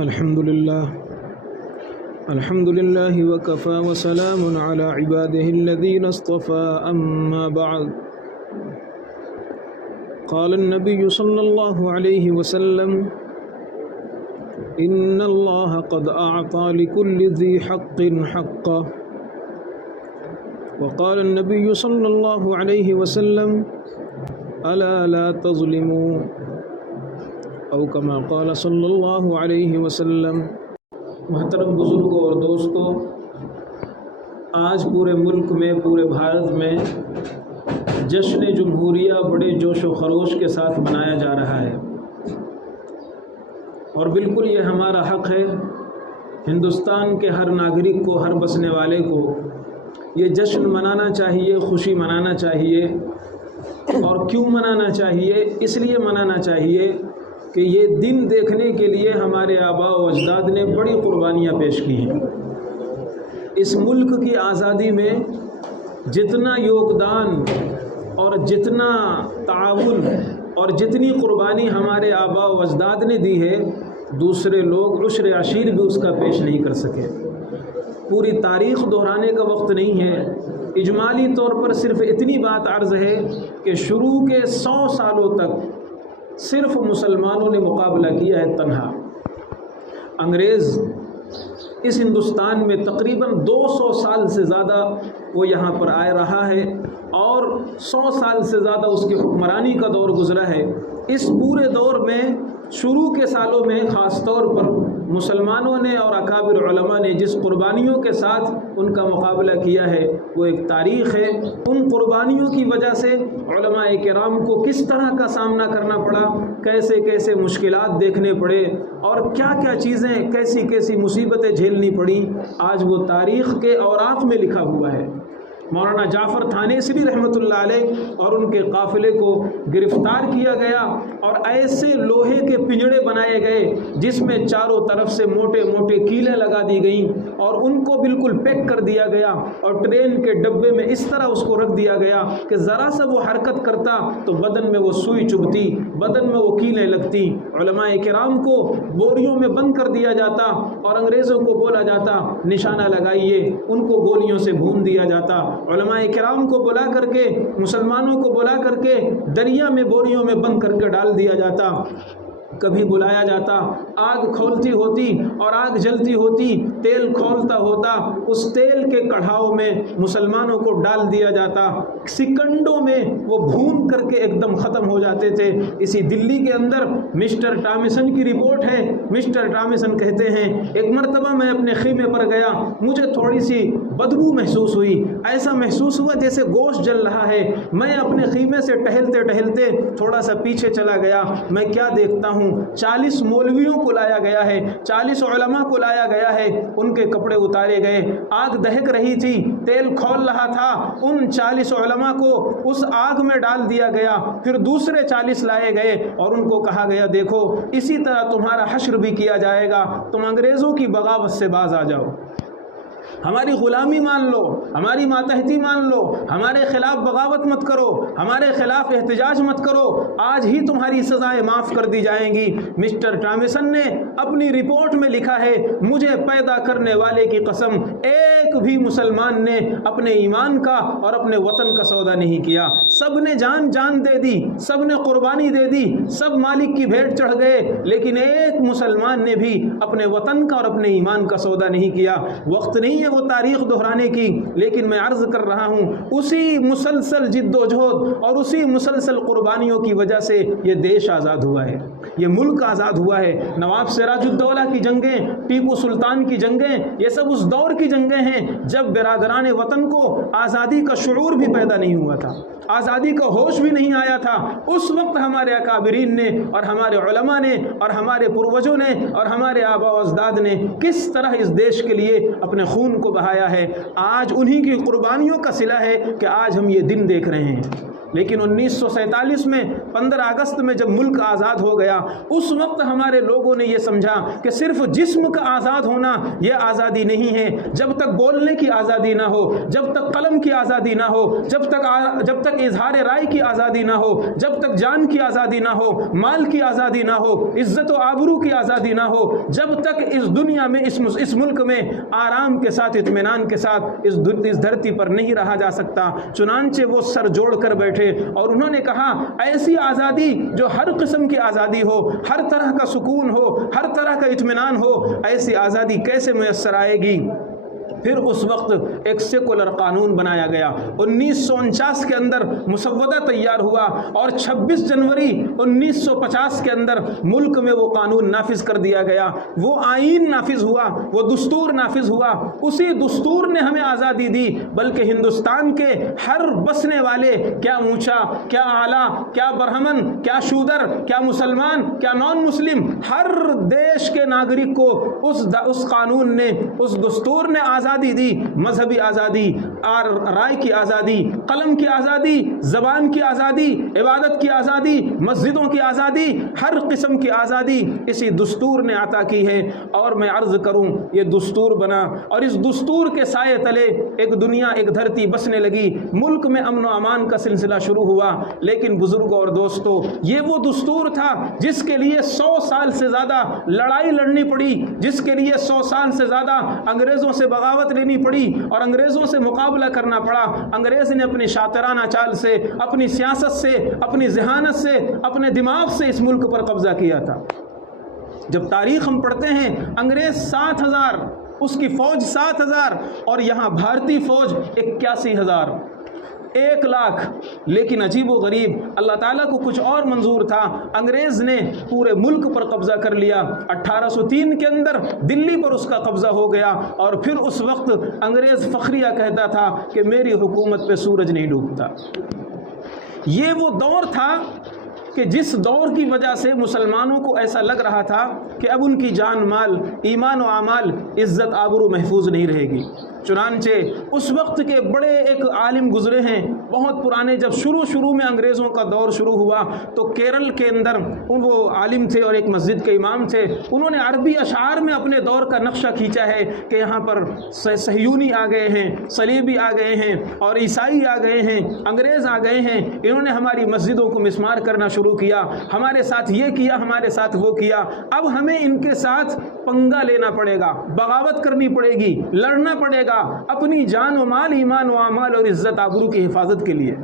الحمد لله وكفى وسلام على عباده الذين اصطفى أما بعد قال النبي صلى الله عليه وسلم إن الله قد أعطى لكل ذي حق حقه وقال النبي صلى الله عليه وسلم ألا لا تظلموا أو كما قال صلی اللہ علیہ وسلم۔ محترم بزرگوں اور دوستوں، آج پورے ملک میں، پورے بھارت میں جشن جمہوریہ بڑے جوش و خروش کے ساتھ منایا جا رہا ہے، اور بالکل یہ ہمارا حق ہے۔ ہندوستان کے ہر ناگرک کو، ہر بسنے والے کو یہ جشن منانا چاہیے، خوشی منانا چاہیے۔ اور کیوں منانا چاہیے؟ اس لیے منانا چاہیے کہ یہ دن دیکھنے کے لیے ہمارے آباء و اجداد نے بڑی قربانیاں پیش کی ہیں۔ اس ملک کی آزادی میں جتنا یوگدان اور جتنا تعاون اور جتنی قربانی ہمارے آباء و اجداد نے دی ہے، دوسرے لوگ عشر عشیر بھی اس کا پیش نہیں کر سکے۔ پوری تاریخ دہرانے کا وقت نہیں ہے، اجمالی طور پر صرف اتنی بات عرض ہے کہ شروع کے 100 سالوں تک صرف مسلمانوں نے مقابلہ کیا ہے تنہا۔ انگریز اس ہندوستان میں تقریباً 200 سال سے زیادہ وہ یہاں پر آئے رہا ہے، اور 100 سال سے زیادہ اس کی حکمرانی کا دور گزرا ہے۔ اس پورے دور میں شروع کے سالوں میں خاص طور پر مسلمانوں نے اور اکابر علماء نے جس قربانیوں کے ساتھ ان کا مقابلہ کیا ہے وہ ایک تاریخ ہے۔ ان قربانیوں کی وجہ سے علماء کرام کو کس طرح کا سامنا کرنا پڑا، کیسے کیسے مشکلات دیکھنے پڑے، اور کیا کیا چیزیں، کیسی کیسی مصیبتیں جھیلنی پڑیں، آج وہ تاریخ کے اوراق میں لکھا ہوا ہے۔ مولانا جعفر تھانیسری رحمۃ اللہ علیہ اور ان کے قافلے کو گرفتار کیا گیا، اور ایسے لوہے کے پنجڑے بنائے گئے جس میں چاروں طرف سے موٹے موٹے کیلیں لگا دی گئیں، اور ان کو بالکل پیک کر دیا گیا، اور ٹرین کے ڈبے میں اس طرح اس کو رکھ دیا گیا کہ ذرا سا وہ حرکت کرتا تو بدن میں وہ سوئی چبھتی، بدن میں وہ کیلیں لگتی۔ علماء کرام کو بوریوں میں بند کر دیا جاتا، اور انگریزوں کو بولا جاتا نشانہ لگائیے، ان کو گولیوں سے بھون دیا جاتا۔ علماء کرام کو بلا کر کے، مسلمانوں کو بلا کر کے دریا میں بوریوں میں بند کر کے ڈال دیا جاتا۔ کبھی بلایا جاتا، آگ کھولتی ہوتی اور آگ جلتی ہوتی، تیل کھولتا ہوتا، اس تیل کے کڑھاؤ میں مسلمانوں کو ڈال دیا جاتا، سیکنڈوں میں وہ بھون کر کے ایک دم ختم ہو جاتے تھے۔ اسی دلی کے اندر مسٹر ٹامسن کی رپورٹ ہے۔ مسٹر ٹامسن کہتے ہیں ایک مرتبہ میں اپنے خیمے پر گیا، مجھے تھوڑی سی بدبو محسوس ہوئی، ایسا محسوس ہوا جیسے گوشت جل رہا ہے۔ میں اپنے خیمے سے ٹہلتے ٹہلتے تھوڑا سا پیچھے چلا گیا، میں کیا دیکھتا ہوں 40 مولویوں کو لایا گیا ہے، 40 علماء کو لایا گیا ہے، ان کے کپڑے اتارے گئے، آگ دہک رہی تھی، تیل کھول رہا تھا، ان 40 علماء کو اس آگ میں ڈال دیا گیا، پھر دوسرے 40 لائے گئے اور ان کو کہا گیا دیکھو اسی طرح تمہارا حشر بھی کیا جائے گا، تم انگریزوں کی بغاوت سے باز آ جاؤ، ہماری غلامی مان لو، ہماری ماتحتی مان لو، ہمارے خلاف بغاوت مت کرو، ہمارے خلاف احتجاج مت کرو، آج ہی تمہاری سزائیں معاف کر دی جائیں گی۔ مسٹر ٹامسن نے اپنی رپورٹ میں لکھا ہے مجھے پیدا کرنے والے کی قسم ایک بھی مسلمان نے اپنے ایمان کا اور اپنے وطن کا سودا نہیں کیا، سب نے جان دے دی، سب نے قربانی دے دی، سب مالک کی بھیٹ چڑھ گئے، لیکن ایک مسلمان نے بھی اپنے وطن کا اور اپنے ایمان کا سودا نہیں کیا۔ وقت نہیں ہے وہ تاریخ دہرانے کی، لیکن میں عرض کر رہا ہوں اسی مسلسل جد و جہد اور اسی مسلسل قربانیوں کی وجہ سے یہ دیش آزاد ہوا ہے، یہ ملک آزاد ہوا ہے۔ نواب سراج الدولہ کی جنگیں، ٹیپو سلطان کی جنگیں، یہ سب اس دور کی جنگیں ہیں جب برادران وطن کو آزادی کا شعور بھی پیدا نہیں ہوا تھا، آزادی کا ہوش بھی نہیں آیا تھا۔ اس وقت ہمارے اکابرین نے اور ہمارے علماء نے اور ہمارے پروجوں نے اور ہمارے آباء و اجداد نے کس طرح اس دیش کے لیے اپنے خون کو بہایا ہے۔ آج انہی کی قربانیوں کا صلہ ہے کہ آج ہم یہ دن دیکھ رہے ہیں۔ لیکن 1947 میں 15 اگست میں جب ملک آزاد ہو گیا، اس وقت ہمارے لوگوں نے یہ سمجھا کہ صرف جسم کا آزاد ہونا یہ آزادی نہیں ہے، جب تک بولنے کی آزادی نہ ہو، جب تک قلم کی آزادی نہ ہو، جب تک اظہار رائے کی آزادی نہ ہو، جب تک جان کی آزادی نہ ہو، مال کی آزادی نہ ہو، عزت و آبرو کی آزادی نہ ہو، جب تک اس دنیا میں اس ملک میں آرام کے ساتھ اطمینان کے ساتھ اس دھرتی پر نہیں رہا جا سکتا۔ چنانچہ وہ سر جوڑ کر بیٹھے اور انہوں نے کہا ایسی آزادی جو ہر قسم کی آزادی ہو، ہر طرح کا سکون ہو، ہر طرح کا اطمینان ہو، ایسی آزادی کیسے میسر آئے گی؟ پھر اس وقت ایک سیکولر قانون بنایا گیا، 1949 کے اندر مسودہ تیار ہوا اور 26 جنوری 1950 کے اندر ملک میں وہ قانون نافذ کر دیا گیا، وہ آئین نافذ ہوا، وہ دستور نافذ ہوا۔ اسی دستور نے ہمیں آزادی دی، بلکہ ہندوستان کے ہر بسنے والے، کیا اونچا، کیا اعلیٰ، کیا برہمن، کیا شودر، کیا مسلمان، کیا نان مسلم، ہر دیش کے ناگرک کو اس قانون نے، اس دستور نے آزادی دی، مذہبی آزادی، رائے کی آزادی، قلم کی آزادی، زبان کی آزادی، عبادت کی آزادی، مسجدوں کی آزادی، ہر قسم کی آزادی اسی دستور نے عطا کی ہے۔ اور میں عرض کروں یہ دستور بنا اور اس دستور کے سائے تلے ایک دنیا، ایک دھرتی بسنے لگی، ملک میں امن و امان کا سلسلہ شروع ہوا۔ لیکن بزرگوں اور دوستوں، یہ وہ دستور تھا جس کے لیے 100 سال سے زیادہ لڑائی لڑنی پڑی، جس کے لیے 100 سال سے زیادہ انگریزوں سے بغاوت لینی پڑی اور انگریزوں سے مقابلہ کرنا پڑا۔ انگریز نے اپنی شاطرانہ چال سے، اپنی سیاست سے، اپنی ذہانت سے، اپنے دماغ سے اس ملک پر قبضہ کیا تھا۔ جب تاریخ ہم پڑھتے ہیں، انگریز 7,000، اس کی فوج 7,000 اور یہاں بھارتی فوج 81,000، 1,00,000۔ لیکن عجیب و غریب، اللہ تعالیٰ کو کچھ اور منظور تھا، انگریز نے پورے ملک پر قبضہ کر لیا۔ 1803 کے اندر دلی پر اس کا قبضہ ہو گیا اور پھر اس وقت انگریز فخریہ کہتا تھا کہ میری حکومت پہ سورج نہیں ڈوبتا۔ یہ وہ دور تھا کہ جس دور کی وجہ سے مسلمانوں کو ایسا لگ رہا تھا کہ اب ان کی جان مال، ایمان و اعمال، عزت آبرو محفوظ نہیں رہے گی۔ چنانچہ اس وقت کے بڑے ایک عالم گزرے ہیں، بہت پرانے، جب شروع میں انگریزوں کا دور شروع ہوا تو کیرل کے اندر وہ عالم تھے اور ایک مسجد کے امام تھے، انہوں نے عربی اشعار میں اپنے دور کا نقشہ کھینچا ہے کہ یہاں پر صہیونی آ گئے ہیں، صلیبی آ گئے ہیں اور عیسائی آ گئے ہیں، انگریز آ گئے ہیں، انہوں نے ہماری مسجدوں کو مسمار کرنا شروع کیا، ہمارے ساتھ یہ کیا، ہمارے ساتھ وہ کیا، اب ہمیں ان کے ساتھ پنگا لینا پڑے گا، بغاوت کرنی پڑے گی، لڑنا پڑے گا اپنی جان و مال، ایمان و اعمال اور عزت آبرو کی حفاظت کے لیے۔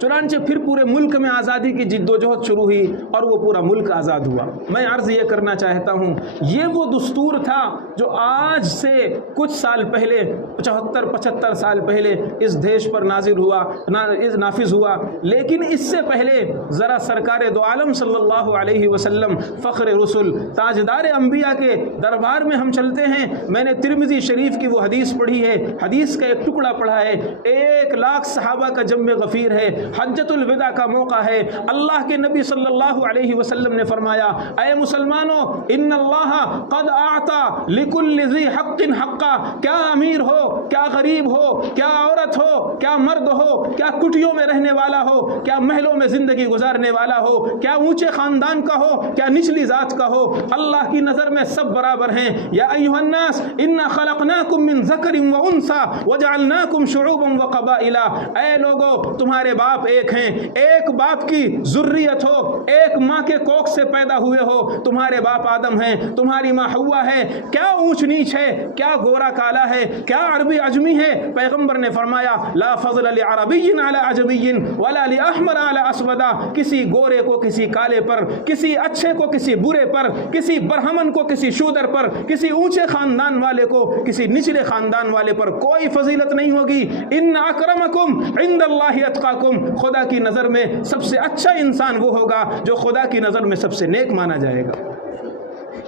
چنانچہ پھر پورے ملک میں آزادی کی جد و جہد شروع ہوئی اور وہ پورا ملک آزاد ہوا۔ میں عرض یہ کرنا چاہتا ہوں، یہ وہ دستور تھا جو آج سے کچھ سال پہلے، 75 سال پہلے اس دیش پر نافذ ہوا۔ لیکن اس سے پہلے ذرا سرکار دو عالم صلی اللہ علیہ وسلم، فخر رسول، تاجدار انبیاء کے دربار میں ہم چلتے ہیں۔ میں نے ترمذی شریف کی وہ حدیث پڑھی ہے، حدیث کا ایک ٹکڑا پڑھا ہے، 1,00,000 صحابہ کا جمع غفیر ہے، حجۃ الوداع کا موقع ہے۔ اللہ کے نبی صلی اللہ علیہ وسلم نے فرمایا، اے مسلمانوں، ان اللہ قد اعطى لكل ذی حق حقا۔ کیا امیر ہو، کیا غریب ہو، کیا عورت ہو، کیا مرد ہو، کیا کٹیوں میں رہنے والا ہو، کیا محلوں میں زندگی گزارنے والا ہو، کیا اونچے خاندان کا ہو، کیا نچلی ذات کا ہو، اللہ کی نظر میں سب برابر ہیں۔ یا ایھا الناس انا خلقناکم من ذکر وانثى وجعلناکم شعوبا وقبائل۔ اے لوگو، تمہارے باپ ایک ہیں، ایک باپ کی ذریت ہو، ایک ماں کے کوکھ سے پیدا ہوئے ہو، تمہارے باپ آدم ہیں، تمہاری ماں حوا ہے، کیا اونچ نیچ ہے، کیا گورا کالا ہے، کیا عربی عجمی ہے۔ پیغمبر نے فرمایا، لا فضل لعربی علی عجمی ولا لاحمر علی اسود۔ کسی گورے کو کسی کالے پر، کسی اچھے کو کسی برے پر، کسی برہمن کو کسی شودر پر، کسی اونچے خاندان والے کو کسی نچلے خاندان والے پر کوئی فضیلت نہیں ہوگی۔ ان اکرمکم عند اللہ اتقاکم۔ خدا کی نظر میں سب سے اچھا انسان وہ ہوگا جو خدا کی نظر میں سب سے نیک مانا جائے گا۔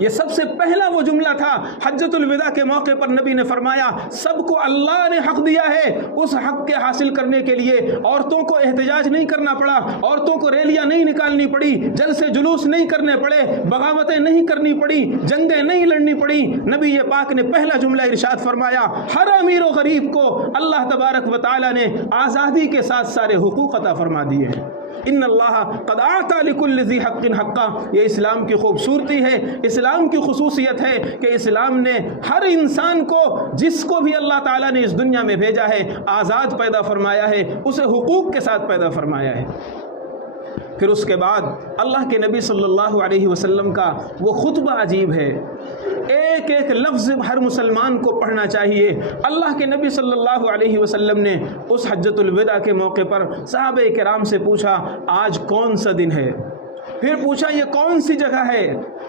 یہ سب سے پہلا وہ جملہ تھا حجۃ الوداع کے موقع پر نبی نے فرمایا سب کو اللہ نے حق دیا ہے، اس حق کے حاصل کرنے کے لیے عورتوں کو احتجاج نہیں کرنا پڑا، عورتوں کو ریلیاں نہیں نکالنی پڑی، جلسے جلوس نہیں کرنے پڑے، بغاوتیں نہیں کرنی پڑی، جنگیں نہیں لڑنی پڑی۔ نبی پاک نے پہلا جملہ ارشاد فرمایا ہر امیر و غریب کو اللہ تبارک و تعالی نے آزادی کے ساتھ سارے حقوق عطا فرما دیے ہیں۔ ان اللہ قد اعطى لكل ذی حق حقا، یہ اسلام کی خوبصورتی ہے، اسلام کی خصوصیت ہے کہ اسلام نے ہر انسان کو، جس کو بھی اللہ تعالیٰ نے اس دنیا میں بھیجا ہے، آزاد پیدا فرمایا ہے، اسے حقوق کے ساتھ پیدا فرمایا ہے۔ پھر اس کے بعد اللہ کے نبی صلی اللہ علیہ وسلم کا وہ خطبہ عجیب ہے، ایک ایک لفظ ہر مسلمان کو پڑھنا چاہیے۔ اللہ کے نبی صلی اللہ علیہ وسلم نے اس حجۃ الوداع کے موقع پر صحابہ کرام سے پوچھا آج کون سا دن ہے، پھر پوچھا یہ کون سی جگہ ہے،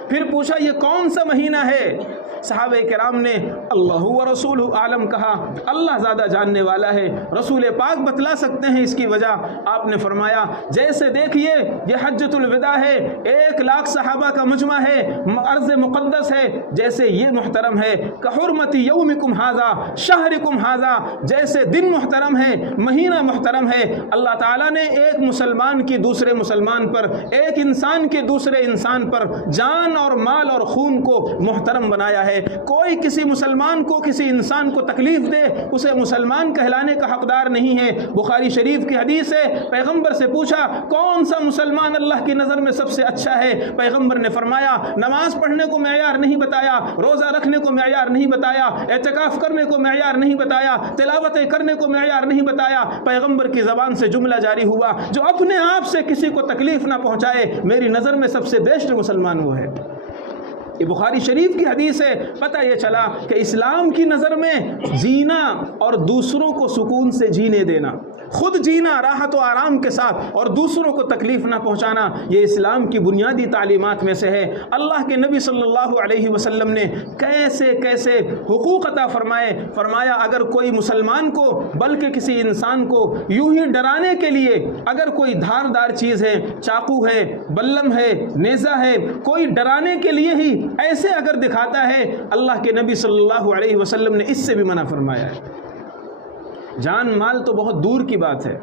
پھر پوچھا یہ کون سا مہینہ ہے۔ صحابہ کرام نے اللہ و رسول عالم کہا، اللہ زیادہ جاننے والا ہے، رسول پاک بتلا سکتے ہیں اس کی وجہ۔ آپ نے فرمایا جیسے دیکھیے یہ حجۃ الوداع ہے، 1,00,000 صحابہ کا مجمع ہے، ارض مقدس ہے، جیسے یہ محترم ہے کحرمت یومکم ھذا شہرکم ھذا، جیسے دن محترم ہے، مہینہ محترم ہے۔ اللہ تعالیٰ نے ایک مسلمان کی دوسرے مسلمان پر، ایک انسان کے دوسرے انسان پر جان اور مال اور خون کو محترم بنایا ہے۔ کوئی کسی مسلمان کو، کسی انسان کو تکلیف دے اسے مسلمان کہلانے کا حقدار نہیں ہے۔ بخاری شریف کی حدیث ہے، پیغمبر سے پوچھا کون سا مسلمان اللہ کی نظر میں سب سے اچھا ہے؟ پیغمبر نے فرمایا نماز پڑھنے کو معیار نہیں بتایا، روزہ رکھنے کو معیار نہیں بتایا، اعتکاف کرنے کو معیار نہیں بتایا، تلاوتیں کرنے کو معیار نہیں بتایا۔ پیغمبر کی زبان سے جملہ جاری ہوا جو اپنے آپ سے کسی کو تکلیف نہ پہنچائے میری نظر میں سب سے بیسٹ مسلمان وہ ہے۔ یہ بخاری شریف کی حدیث ہے۔ پتہ یہ چلا کہ اسلام کی نظر میں جینا اور دوسروں کو سکون سے جینے دینا، خود جینا راحت و آرام کے ساتھ اور دوسروں کو تکلیف نہ پہنچانا، یہ اسلام کی بنیادی تعلیمات میں سے ہے۔ اللہ کے نبی صلی اللہ علیہ وسلم نے کیسے کیسے حقوق عطا فرمائے۔ فرمایا اگر کوئی مسلمان کو بلکہ کسی انسان کو یوں ہی ڈرانے کے لیے اگر کوئی دھاردار چیز ہے، چاقو ہے، بلم ہے، نیزہ ہے، کوئی ڈرانے کے لیے ہی ایسے اگر دکھاتا ہے، اللہ کے نبی صلی اللہ علیہ وسلم نے اس سے بھی منع فرمایا ہے۔ جان مال تو بہت دور کی بات ہے،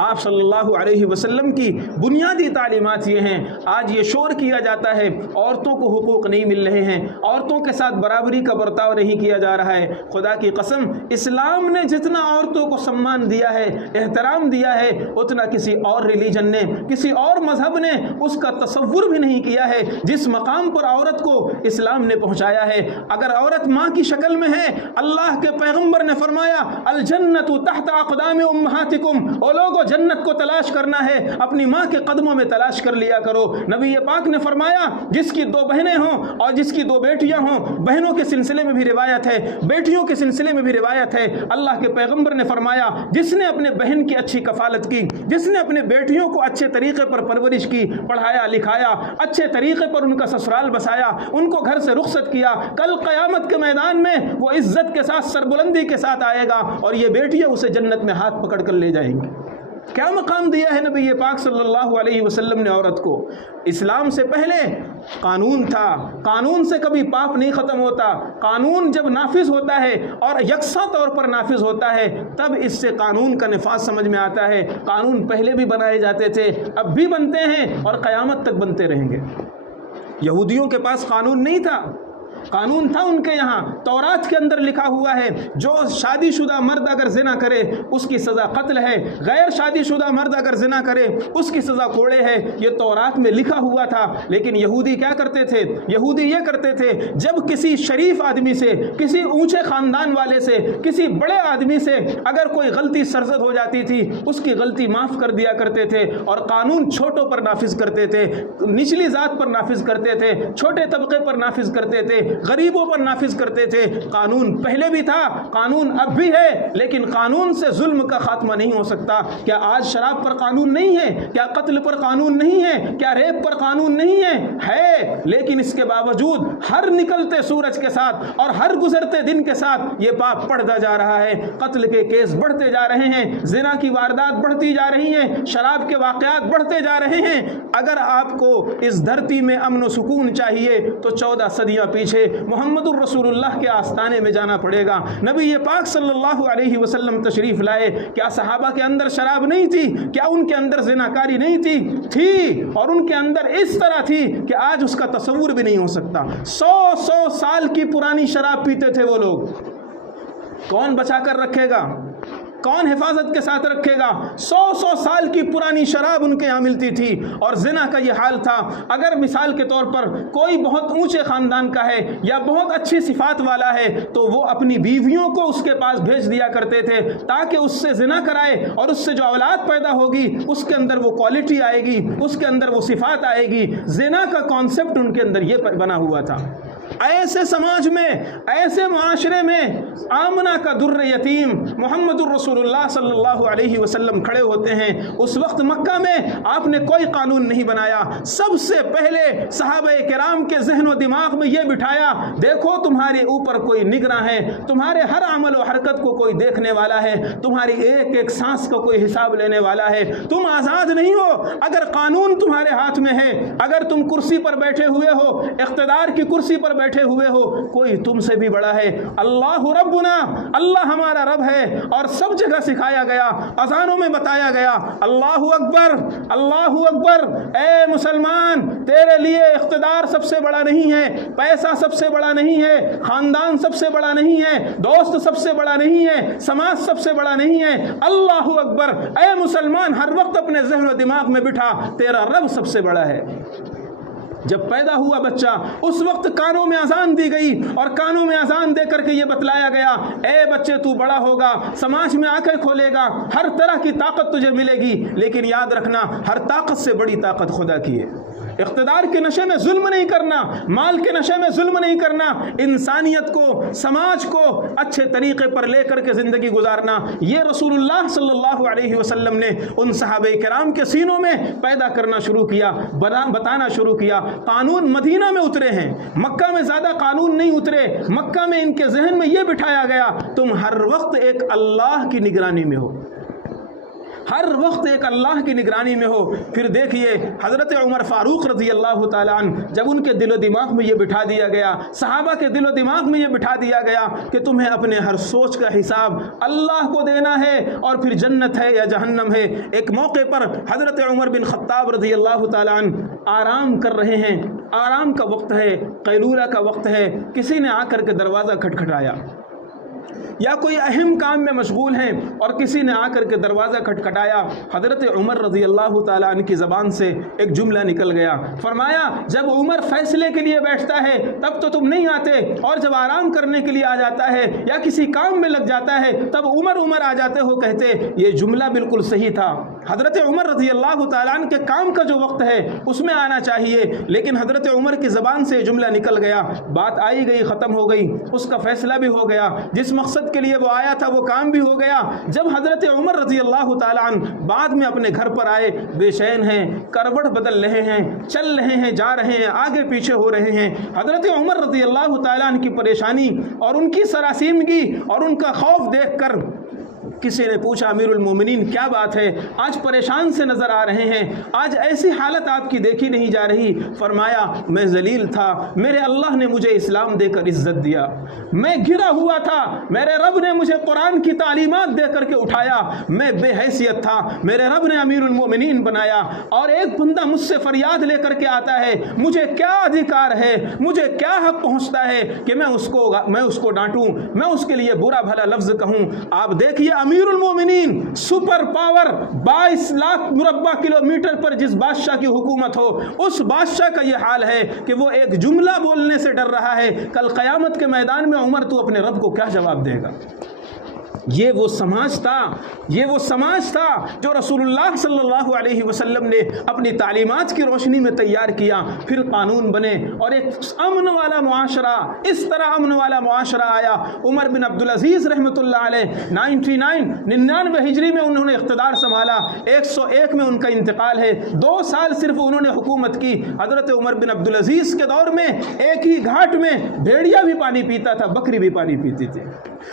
آپ صلی اللہ علیہ وسلم کی بنیادی تعلیمات یہ ہیں۔ آج یہ شور کیا جاتا ہے عورتوں کو حقوق نہیں مل رہے ہیں، عورتوں کے ساتھ برابری کا برتاؤ نہیں کیا جا رہا ہے۔ خدا کی قسم اسلام نے جتنا عورتوں کو سمان دیا ہے، احترام دیا ہے، اتنا کسی اور ریلیجن نے، کسی اور مذہب نے اس کا تصور بھی نہیں کیا ہے جس مقام پر عورت کو اسلام نے پہنچایا ہے۔ اگر عورت ماں کی شکل میں ہے، اللہ کے پیغمبر نے فرمایا الجنت تحت اقدام امہاتکم، او لوگوں جنت کو تلاش کرنا ہے اپنی ماں کے قدموں میں تلاش کر لیا کرو۔ نبی پاک نے فرمایا جس کی 2 بہنیں ہوں اور جس کی 2 بیٹیاں ہوں، بہنوں کے سلسلے میں بھی روایت ہے، بیٹیوں کے سلسلے میں بھی روایت ہے، اللہ کے پیغمبر نے فرمایا جس نے اپنے بہن کی اچھی کفالت کی، جس نے اپنے بیٹیوں کو اچھے طریقے پر پرورش کی، پڑھایا لکھایا، اچھے طریقے پر ان کا سسرال بسایا، ان کو گھر سے رخصت کیا، کل قیامت کے میدان میں وہ عزت کے ساتھ سربلندی کے ساتھ آئے گا اور یہ بیٹیاں اسے جنت میں ہاتھ پکڑ کر لے جائیں گی۔ کیا مقام دیا ہے نبی پاک صلی اللہ علیہ وسلم نے عورت کو؟ اسلام سے پہلے قانون تھا، قانون سے کبھی پاپ نہیں ختم ہوتا۔ قانون جب نافذ ہوتا ہے اور یکساں طور پر نافذ ہوتا ہے تب اس سے قانون کا نفاذ سمجھ میں آتا ہے۔ قانون پہلے بھی بنائے جاتے تھے، اب بھی بنتے ہیں اور قیامت تک بنتے رہیں گے۔ یہودیوں کے پاس قانون نہیں تھا، قانون تھا ان کے یہاں، تورات کے اندر لکھا ہوا ہے جو شادی شدہ مرد اگر زنا کرے اس کی سزا قتل ہے، غیر شادی شدہ مرد اگر زنا کرے اس کی سزا کوڑے ہے، یہ تورات میں لکھا ہوا تھا۔ لیکن یہودی کیا کرتے تھے؟ یہودی یہ کرتے تھے جب کسی شریف آدمی سے، کسی اونچے خاندان والے سے، کسی بڑے آدمی سے اگر کوئی غلطی سرزد ہو جاتی تھی اس کی غلطی معاف کر دیا کرتے تھے اور قانون چھوٹوں پر نافذ کرتے تھے، نچلی ذات پر نافذ کرتے تھے، چھوٹے طبقے پر نافذ کرتے تھے۔ غریبوں پر نافذ کرتے تھے۔ قانون پہلے بھی تھا، قانون اب بھی ہے، لیکن قانون سے ظلم کا خاتمہ نہیں ہو سکتا۔ کیا آج شراب پر قانون نہیں ہے؟ کیا قتل پر قانون نہیں ہے؟ کیا ریپ پر قانون نہیں ہے؟ لیکن اس کے باوجود ہر نکلتے سورج کے ساتھ اور ہر گزرتے دن کے ساتھ یہ پاپ بڑھتا جا رہا ہے۔ قتل کے کیس بڑھتے جا رہے ہیں، زنا کی واردات بڑھتی جا رہی ہیں، شراب کے واقعات بڑھتے جا رہے ہیں۔ اگر آپ کو اس دھرتی میں امن و سکون چاہیے تو 14 صدیاں پیچھے محمد الرسول اللہ کے آستانے میں جانا پڑے گا۔ نبی پاک صلی اللہ علیہ وسلم تشریف لائے، کیا صحابہ کے اندر شراب نہیں تھی؟ کیا ان کے اندر زناکاری نہیں تھی؟ اور ان کے اندر اس طرح تھی کہ آج اس کا تصور بھی نہیں ہو سکتا۔ 100 سال کی پرانی شراب پیتے تھے وہ لوگ۔ کون بچا کر رکھے گا؟ کون حفاظت کے ساتھ رکھے گا؟ 100 سال کی پرانی شراب ان کے یہاں ملتی تھی، اور زنا کا یہ حال تھا۔ اگر مثال کے طور پر کوئی بہت اونچے خاندان کا ہے یا بہت اچھی صفات والا ہے تو وہ اپنی بیویوں کو اس کے پاس بھیج دیا کرتے تھے تاکہ اس سے زنا کرائے، اور اس سے جو اولاد پیدا ہوگی اس کے اندر وہ کوالٹی آئے گی، اس کے اندر وہ صفات آئے گی۔ زنا کا کانسیپٹ ان کے اندر یہ بنا ہوا تھا۔ ایسے سماج میں، ایسے معاشرے میں آمنہ کا در یتیم محمد الرسول اللہ صلی اللہ علیہ وسلم کھڑے ہوتے ہیں۔ اس وقت مکہ میں آپ نے کوئی قانون نہیں بنایا، سب سے پہلے صحابہ کرام کے ذہن و دماغ میں یہ بٹھایا، دیکھو تمہارے اوپر کوئی نگراں ہے، تمہارے ہر عمل و حرکت کو کوئی دیکھنے والا ہے، تمہاری ایک ایک سانس کا کوئی حساب لینے والا ہے، تم آزاد نہیں ہو۔ اگر قانون تمہارے ہاتھ میں ہے، اگر تم کرسی پر بیٹھے ہوئے ہو، اقتدار کی کرسی پر بیٹھے ہوئے ہو، کوئی تم سے بھی بڑا ہے۔ اللہ ربنا، اللہ ہمارا رب ہے، اور سب جگہ سکھایا گیا، اذانوں میں بتایا گیا، اللہ اکبر، اللہ اکبر۔ اے مسلمان، تیرے لیے اقتدار سب سے بڑا نہیں ہے، پیسہ سب سے بڑا نہیں ہے، خاندان سب سے بڑا نہیں ہے، دوست سب سے بڑا نہیں ہے، سماج سب سے بڑا نہیں ہے۔ اللہ اکبر۔ اے مسلمان، ہر وقت اپنے ذہن و دماغ میں بٹھا، تیرا رب سب سے بڑا ہے۔ جب پیدا ہوا بچہ اس وقت کانوں میں اذان دی گئی، اور کانوں میں اذان دے کر کے یہ بتلایا گیا، اے بچے تو بڑا ہوگا، سماج میں آنکھیں کھولے گا، ہر طرح کی طاقت تجھے ملے گی، لیکن یاد رکھنا ہر طاقت سے بڑی طاقت خدا کی ہے۔ اقتدار کے نشے میں ظلم نہیں کرنا، مال کے نشے میں ظلم نہیں کرنا، انسانیت کو، سماج کو اچھے طریقے پر لے کر کے زندگی گزارنا، یہ رسول اللہ صلی اللہ علیہ وسلم نے ان صحابہ کرام کے سینوں میں پیدا کرنا شروع کیا، بتانا شروع کیا۔ قانون مدینہ میں اترے ہیں، مکہ میں زیادہ قانون نہیں اترے۔ مکہ میں ان کے ذہن میں یہ بٹھایا گیا، تم ہر وقت ایک اللہ کی نگرانی میں ہو، ہر وقت ایک اللہ کی نگرانی میں ہو۔ پھر دیکھیے حضرت عمر فاروق رضی اللہ تعالیٰ عنہ، جب ان کے دل و دماغ میں یہ بٹھا دیا گیا، صحابہ کے دل و دماغ میں یہ بٹھا دیا گیا کہ تمہیں اپنے ہر سوچ کا حساب اللہ کو دینا ہے، اور پھر جنت ہے یا جہنم ہے۔ ایک موقع پر حضرت عمر بن خطاب رضی اللہ تعالیٰ عنہ آرام کر رہے ہیں، آرام کا وقت ہے، قیلولہ کا وقت ہے، کسی نے آ کر کے دروازہ کھٹکھٹایا، یا کوئی اہم کام میں مشغول ہیں اور کسی نے آ کر کے دروازہ کھٹکھٹایا۔ حضرت عمر رضی اللہ تعالیٰ عنہ کی زبان سے ایک جملہ نکل گیا، فرمایا جب عمر فیصلے کے لیے بیٹھتا ہے تب تو تم نہیں آتے، اور جب آرام کرنے کے لیے آ جاتا ہے یا کسی کام میں لگ جاتا ہے تب عمر عمر آ جاتے ہو کہتے۔ یہ جملہ بالکل صحیح تھا، حضرت عمر رضی اللہ تعالیٰ عنہ کے کام کا جو وقت ہے اس میں آنا چاہیے، لیکن حضرت عمر کی زبان سے جملہ نکل گیا، بات آئی گئی، ختم ہو گئی، اس کا فیصلہ بھی ہو گیا، جس مقصد کے لیے وہ آیا تھا وہ کام بھی ہو گیا۔ جب حضرت عمر رضی اللہ تعالیٰ عنہ بعد میں اپنے گھر پر آئے، بے چین ہیں، کروٹ بدل رہے ہیں، چل رہے ہیں، جا رہے ہیں، آگے پیچھے ہو رہے ہیں۔ حضرت عمر رضی اللہ تعالیٰ عنہ کی پریشانی اور ان کی سراسیمگی اور ان کا خوف دیکھ کر کسی نے پوچھا، امیر المومنین کیا بات ہے، آج پریشان سے نظر آ رہے ہیں، آج ایسی حالت آپ کی دیکھی نہیں جا رہی۔ فرمایا میں ذلیل تھا، میرے اللہ نے مجھے اسلام دے کر عزت دیا، میں گرا ہوا تھا، میرے رب نے مجھے قرآن کی تعلیمات دے کر کے اٹھایا، میں بے حیثیت تھا، میرے رب نے امیر المومنین بنایا، اور ایک بندہ مجھ سے فریاد لے کر کے آتا ہے، مجھے کیا ادھیکار ہے، مجھے کیا حق پہنچتا ہے کہ میں اس کو ڈانٹوں، میں اس کے لیے برا بھلا لفظ کہوں۔ آپ دیکھیے امیر المومنین سپر پاور 22 لاکھ مربع کلومیٹر پر جس بادشاہ کی حکومت ہو، اس بادشاہ کا یہ حال ہے کہ وہ ایک جملہ بولنے سے ڈر رہا ہے، کل قیامت کے میدان میں عمر تو اپنے رب کو کیا جواب دے گا؟ یہ وہ سماج تھا جو رسول اللہ صلی اللہ علیہ وسلم نے اپنی تعلیمات کی روشنی میں تیار کیا، پھر قانون بنے اور ایک امن والا معاشرہ، اس طرح امن والا معاشرہ آیا۔ عمر بن عبدالعزیز رحمۃ اللہ علیہ 99 ہجری میں انہوں نے اقتدار سنبھالا، 101 میں ان کا انتقال ہے، 2 سال صرف انہوں نے حکومت کی۔ حضرت عمر بن عبدالعزیز کے دور میں ایک ہی گھاٹ میں بھیڑیا بھی پانی پیتا تھا، بکری بھی پانی پیتی تھی۔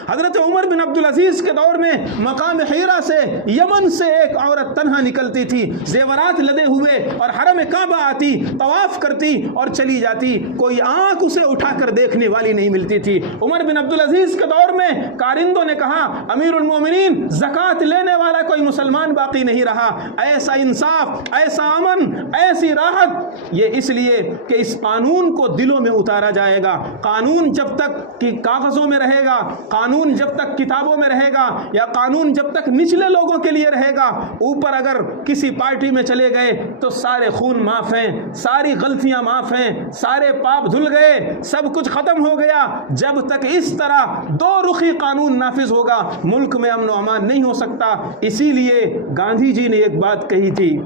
حضرت عمر بن عبدالعزیز کے دور میں مقام حیرہ سے یمن سے ایک عورت تنہا نکلتی تھی، زیورات لدے ہوئے، اور حرم کعبہ آتی، طواف کرتی اور چلی جاتی، کوئی آنکھ اسے اٹھا کر دیکھنے والی نہیں ملتی تھی۔ عمر بن عبدالعزیز کے دور میں کارندوں نے کہا امیر المومنین زکوٰۃ لینے والا کوئی مسلمان باقی نہیں رہا۔ ایسا انصاف، ایسا امن، ایسی راحت، یہ اس لیے کہ اس قانون کو دلوں میں اتارا جائے گا۔ قانون جب تک کہ کاغذوں میں رہے گا، قانون جب تک کتابوں میں رہے گا، یا قانون جب تک نچلے لوگوں کے لیے رہے گا، اوپر اگر کسی پارٹی میں چلے گئے تو سارے خون معاف ہیں، ساری غلطیاں معاف ہیں، سارے پاپ دھل گئے، سب کچھ ختم ہو گیا۔ جب تک اس طرح دو رخی قانون نافذ ہوگا، ملک میں امن و امان نہیں ہو سکتا۔ اسی لیے گاندھی جی نے ایک بات کہی تھی،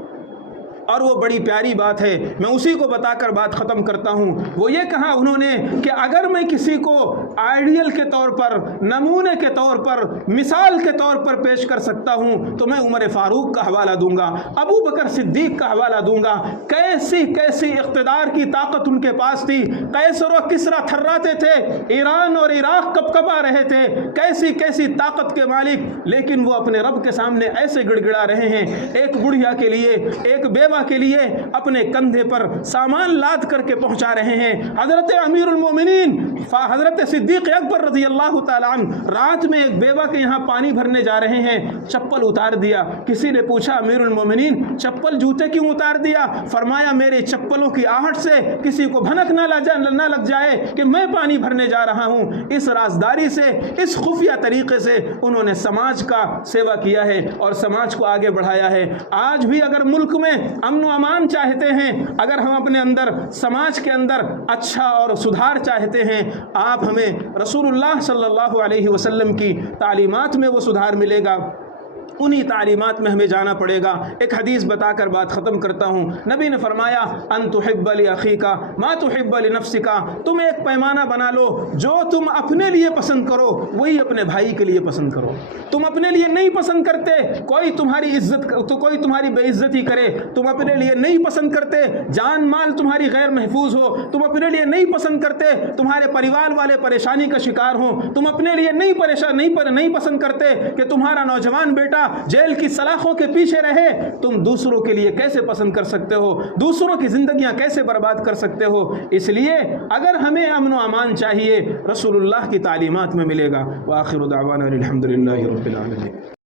اور وہ بڑی پیاری بات ہے، میں اسی کو بتا کر بات ختم کرتا ہوں۔ وہ یہ کہا انہوں نے کہ اگر میں کسی کو آئیڈیل کے طور پر، نمونے کے طور پر، مثال کے طور پر پیش کر سکتا ہوں تو میں عمر فاروق کا حوالہ دوں گا، ابو بکر صدیق کا حوالہ دوں گا۔ کیسی اقتدار کی طاقت ان کے پاس تھی، قیصر و کسریٰ تھراتے تھے، ایران اور عراق کپکپا رہے تھے، کیسی طاقت کے مالک، لیکن وہ اپنے رب کے سامنے ایسے گڑ گڑا رہے ہیں۔ ایک بڑھیا کے لیے، ایک بیوہ کے لیے اپنے کندھے پر سامان لاد کر کے پہنچا رہے ہیں۔ حضرت امیر المومنین حضرت صدیق اکبر رضی اللہ تعالیٰ عنہ رات میں ایک بیوہ کے یہاں پانی بھرنے جا رہے ہیں، چپل اتار دیا۔ کسی نے پوچھا امیر المومنین چپل جوتے کیوں اتار دیا؟ فرمایا میرے چپلوں کی آہٹ سے کسی کو بھنک نہ لگ جائے کہ میں پانی بھرنے جا رہا ہوں۔ اس رازداری سے، اس خفیہ طریقے سے انہوں نے سماج کا سیوا کیا ہے اور سماج کو آگے بڑھایا ہے۔ آج بھی اگر ملک میں امن و امان چاہتے ہیں، اگر ہم اپنے اندر، سماج کے اندر اچھا اور سدھار چاہتے ہیں، آپ ہمیں رسول اللہ صلی اللہ علیہ وسلم کی تعلیمات میں وہ سدھار ملے گا، انہی تعلیمات میں ہمیں جانا پڑے گا۔ ایک حدیث بتا کر بات ختم کرتا ہوں۔ نبی نے فرمایا ان تحب لاخیک ما تحب لنفسک، تم ایک پیمانہ بنا لو، جو تم اپنے لیے پسند کرو وہی اپنے بھائی کے لیے پسند کرو۔ تم اپنے لیے نہیں پسند کرتے کوئی تمہاری کوئی تمہاری بے عزتی کرے، تم اپنے لیے نہیں پسند کرتے جان مال تمہاری غیر محفوظ ہو، تم اپنے لیے نہیں پسند کرتے تمہارے پریوار والے پریشانی کا شکار ہوں، تم اپنے لیے نہیں پسند کرتے کہ تمہارا نوجوان بیٹا جیل کی سلاخوں کے پیچھے رہے، تم دوسروں کے لیے کیسے پسند کر سکتے ہو؟ دوسروں کی زندگیاں کیسے برباد کر سکتے ہو؟ اس لیے اگر ہمیں امن و امان چاہیے، رسول اللہ کی تعلیمات میں ملے گا۔ وآخر دعوانا الحمدللہ رب العالمین۔